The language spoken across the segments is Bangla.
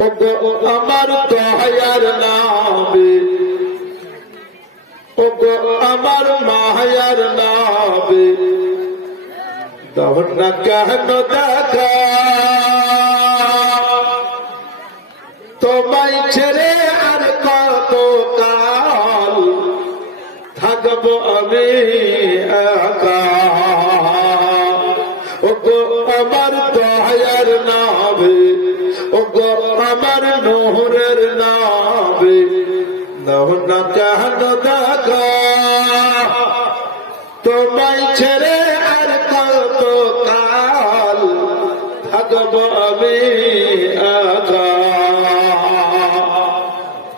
ওগো আমার দয়ার নামে। ওগো আমার মায়ার নামে। দাও না কেন দেখা। তোমায় ছেড়ে আর কত কাল থাকব আমি একা? ওগো আমার দয়ার ওগো আমার নহরের নাভে দাও না কেন দেখা। তোমায় ছেড়ে আর কত কাল থাকব আমি একা।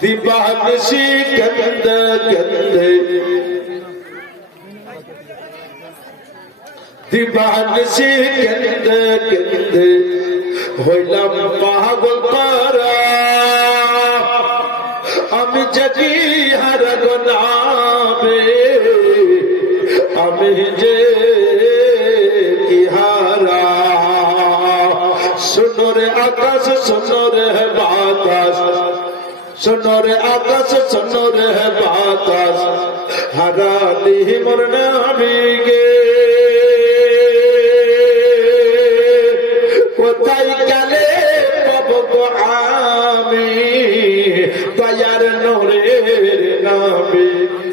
দিবানসি গন্ধ গন্ধে দিবানসি গন্ধে হইলাম পাগল हम जगी हर गुनाबे हम जे तिहारा सुनो रे आकाश सुनो रे बातास सुनो रे आकाश सुनो रे बातास हरा दी मरना हमी गे কোথায় গেলে পাবো গো আ নবী